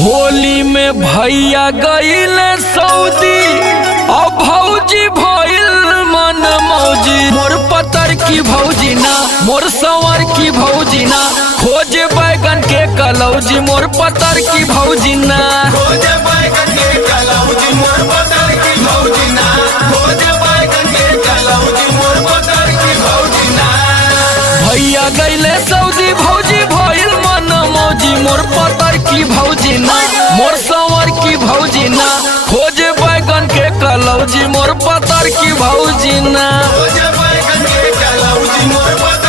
होली में भैया गईल सऊदी और भौजी भइल मन मौजी। मोर पतर की भौजी ना, मोर संवर की भौजी ना, खोजे बैगन के कलौजी। मोर पतर की भौजी ना, खोजे बैगन के कलौजी। मोर पतर की भौजी ना, खोजे बैगन के कलौजी। मोर पतर की भौजी ना। भैया गईले सऊदी भौजी भइल मन मौजी। मोर पतर की भौजी ना, मोर संवर की भौजी ना, खोजे बैगन के कलौजी। मोर पतर की भौजी ना, खोजे बैगन के कलौजी। मोर पतर